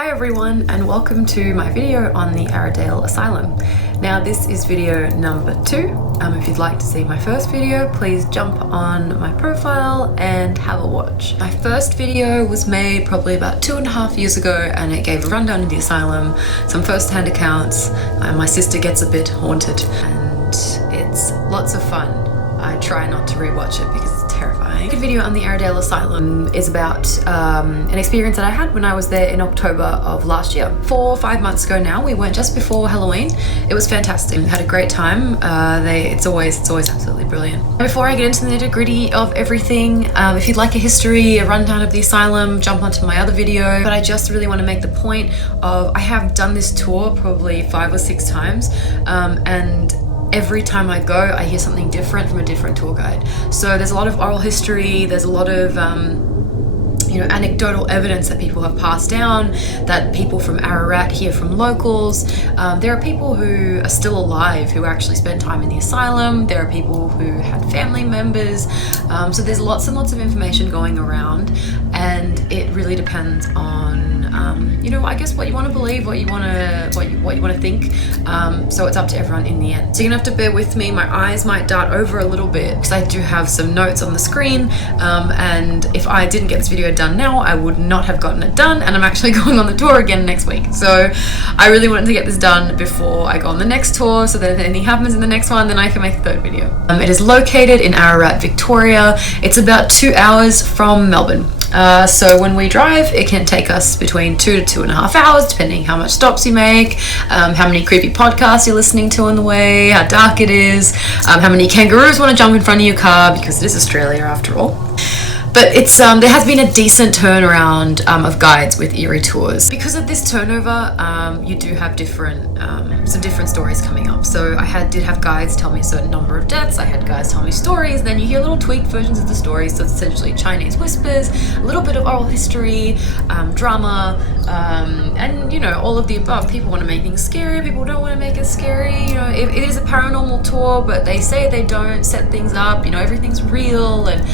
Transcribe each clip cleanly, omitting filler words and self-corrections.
Hi everyone, and welcome to my video on the Aradale Asylum. Now this is video number 2. If you'd like to see my first video, please jump on my profile and have a watch. My first video was made probably about 2.5 years ago, and it gave a rundown of the asylum, some first-hand accounts. My sister gets a bit haunted and it's lots of fun. I try not to rewatch it because it's terrifying. The video on the Aradale Asylum is about an experience that I had when I was there in October of last year. 4 or 5 months ago now. We went just before Halloween. It was fantastic. We had a great time. It's always absolutely brilliant. Before I get into the nitty-gritty of everything, if you'd like a history, a rundown of the asylum, jump onto my other video. But I just really want to make the point of I have done this tour probably 5 or 6 times, and every time I go, I hear something different from a different tour guide. So there's a lot of oral history, there's a lot of anecdotal evidence that people have passed down, that people from Ararat hear from locals. There are people who are still alive who actually spend time in the asylum. There are people who had family members. So there's lots and lots of information going around, and it really depends on I guess what you want to believe, what you want to think. So it's up to everyone in the end. So you're gonna have to bear with me. My eyes might dart over a little bit because I do have some notes on the screen, and if I didn't get this video done now, I would not have gotten it done, and I'm actually going on the tour again next week. So I really wanted to get this done before I go on the next tour, so that if anything happens in the next one, then I can make a third video. It is located in Ararat, Victoria. It's about 2 hours from Melbourne. So when we drive, it can take us between 2 to 2.5 hours, depending how much stops you make, how many creepy podcasts you're listening to on the way, how dark it is, how many kangaroos want to jump in front of your car, because it is Australia after all. But it's there has been a decent turnaround of guides with Eerie tours. Because of this turnover, you do have some different stories coming up. So I did have guides tell me a certain number of deaths, I had guides tell me stories, then you hear little tweaked versions of the stories. So it's essentially Chinese whispers, a little bit of oral history, drama, and all of the above. People want to make things scary, people don't want to make it scary. It is a paranormal tour, but they say they don't set things up, everything's real. And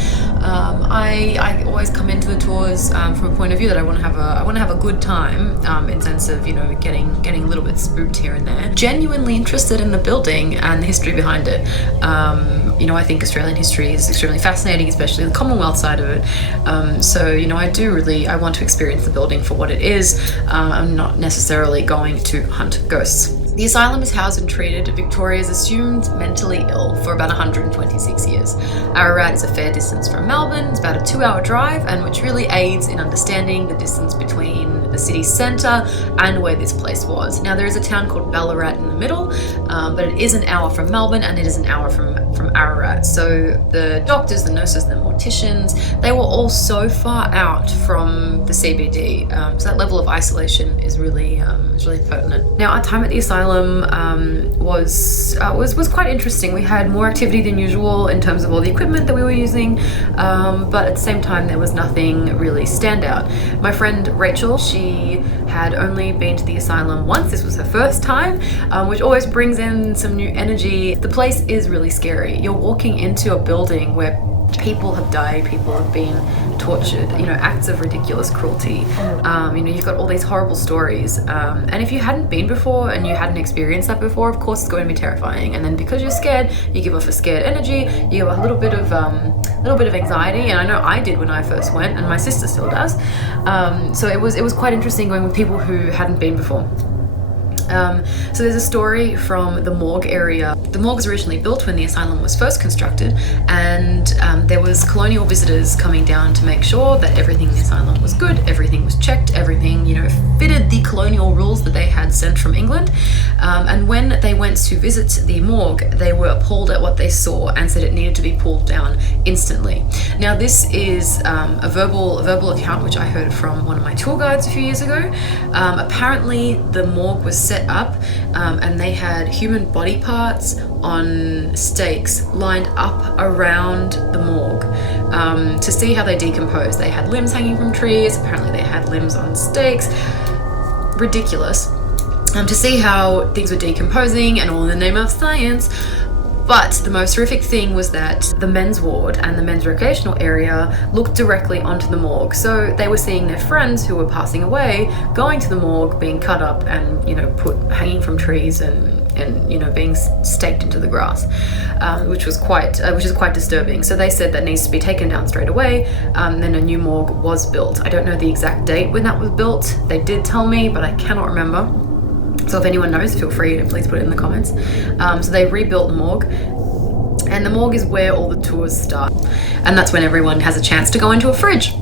I always come into the tours from a point of view that I want to have a good time, in sense of getting a little bit spooked here and there. Genuinely interested in the building and the history behind it. I think Australian history is extremely fascinating, especially the Commonwealth side of it. So I want to experience the building for what it is. I'm not necessarily going to hunt ghosts. The asylum is housed and treated Victoria's assumed mentally ill for about 126 years. Ararat is a fair distance from Melbourne. It's about a 2-hour drive, and which really aids in understanding the distance between the city centre and where this place was. Now there is a town called Ballarat in the middle, but it is an hour from Melbourne and it is an hour from Ararat. So the doctors, the nurses, the morticians, they were all so far out from the CBD. So that level of isolation is really pertinent. Now our time at the asylum was quite interesting. We had more activity than usual in terms of all the equipment that we were using, but at the same time there was nothing really standout. My friend Rachel, she had only been to the asylum once. This was her first time, which always brings in some new energy. The place is really scary. You're walking into a building where people have died, people have been tortured, acts of ridiculous cruelty. You've got all these horrible stories, and if you hadn't been before and you hadn't experienced that before, of course it's going to be terrifying. And then because you're scared, you give off a scared energy, you give a little bit of anxiety, and I know I did when I first went, and my sister still does. So it was quite interesting going with people who hadn't been before. So there's a story from the morgue area. The morgue was originally built when the asylum was first constructed, and there was colonial visitors coming down to make sure that everything in the asylum was good, everything was checked, everything fitted the colonial rules that they had sent from England. And when they went to visit the morgue, they were appalled at what they saw and said it needed to be pulled down instantly. Now this is a verbal account which I heard from one of my tour guides a few years ago. Apparently the morgue was set up, and they had human body parts on stakes lined up around the morgue to see how they decompose. They had limbs hanging from trees, apparently they had limbs on stakes. Ridiculous. To see how things were decomposing, and all in the name of science. But the most horrific thing was that the men's ward and the men's recreational area looked directly onto the morgue. So they were seeing their friends who were passing away going to the morgue, being cut up and, you know, put hanging from trees and you know, being staked into the grass, which is quite disturbing. So they said that needs to be taken down straight away. Then a new morgue was built. I don't know the exact date when that was built. They did tell me, but I cannot remember. So if anyone knows, feel free to please put it in the comments. So they rebuilt the morgue, and the morgue is where all the tours start, and that's when everyone has a chance to go into a fridge.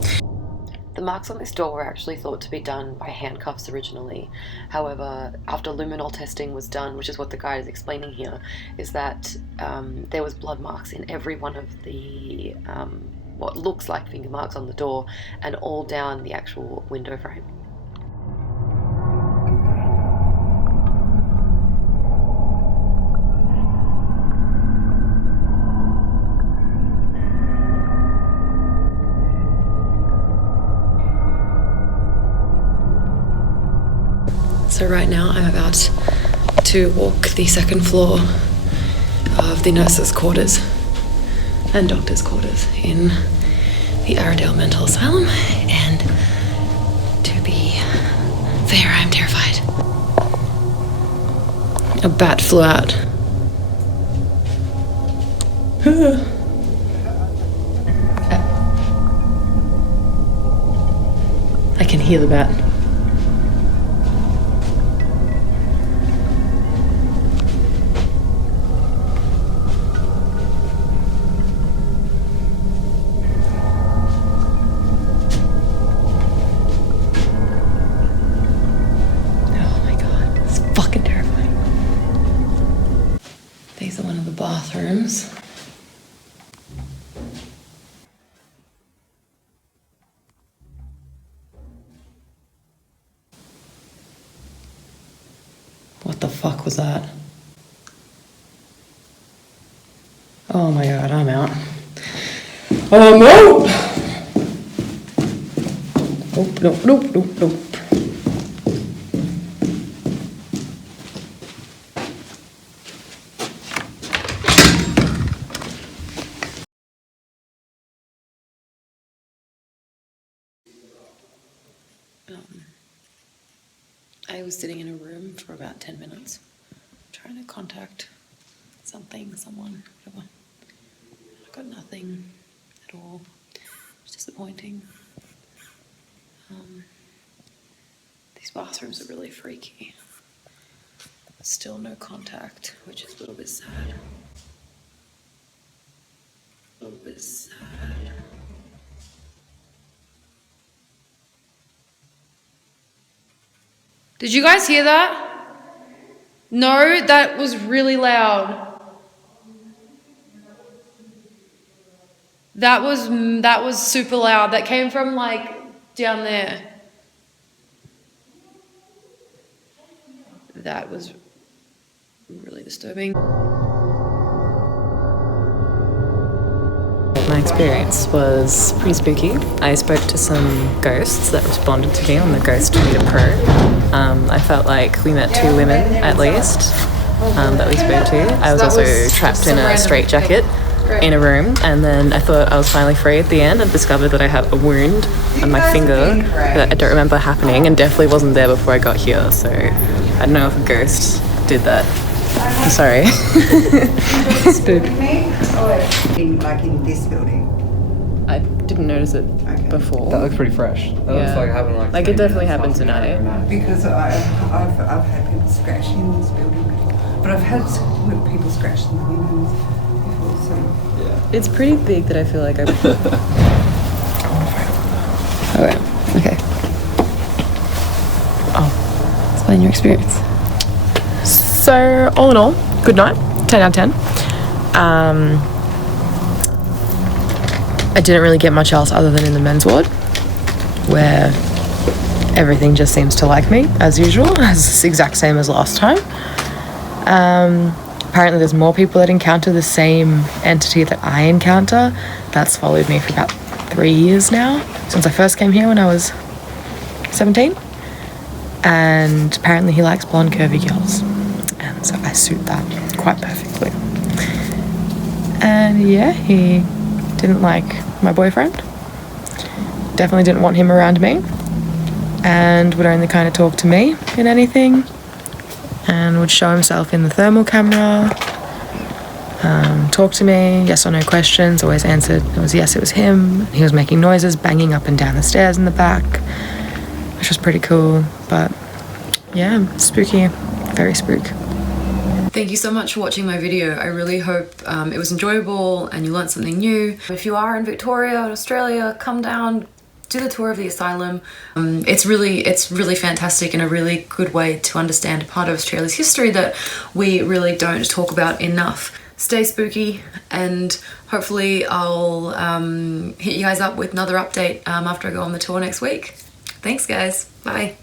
The marks on this door were actually thought to be done by handcuffs originally. However, after luminol testing was done, which is what the guide is explaining here, is that there was blood marks in every one of the what looks like finger marks on the door, and all down the actual window frame. So right now I'm about to walk the second floor of the nurses' quarters and doctors' quarters in the Aradale Mental Asylum, and to be fair, I'm terrified. A bat flew out. I can hear the bat. These are one of the bathrooms. What the fuck was that? Oh my god, I'm out. I'm out! Nope. I was sitting in a room for about 10 minutes trying to contact someone, whatever. I got nothing at all. It's disappointing. These bathrooms are really freaky. Still no contact, which is a little bit sad. A little bit sad. Did you guys hear that? No, that was really loud. That was super loud. That came from like down there. That was really disturbing. My experience was pretty spooky. I spoke to some ghosts that responded to me on the Ghost Meter Pro. I felt like we met two women at least that we spoke to. I was also trapped in a straitjacket in a room, and then I thought I was finally free at the end and discovered that I had a wound on my finger that I don't remember happening and definitely wasn't there before I got here, so I don't know if a ghost did that. I'm sorry. Spook. Like in this building. I didn't notice it before. That looks pretty fresh. That looks like it happened like it definitely happened tonight. Because I've had people scratch in this building, but I've had people scratch in the windows before, so. Yeah. It's pretty big that I feel like I. Okay. Oh, explain your experience. So, all in all, good night. 10 out of 10. I didn't really get much else other than in the men's ward, where everything just seems to like me, as usual, as exact same as last time. Apparently there's more people that encounter the same entity that I encounter. That's followed me for about 3 years now, since I first came here when I was 17. And apparently he likes blonde curvy girls. And so I suit that quite perfectly. And yeah, he didn't like my boyfriend. Definitely didn't want him around me, and would only kind of talk to me in anything, and would show himself in the thermal camera, talk to me, yes or no questions, always answered it was yes, it was him. He was making noises, banging up and down the stairs in the back, which was pretty cool. But yeah, spooky, very spook. Thank you so much for watching my video. I really hope it was enjoyable and you learned something new. If you are in Victoria, Australia, come down, do the tour of the asylum. It's really fantastic and a really good way to understand a part of Australia's history that we really don't talk about enough. Stay spooky, and hopefully I'll hit you guys up with another update after I go on the tour next week. Thanks guys, bye.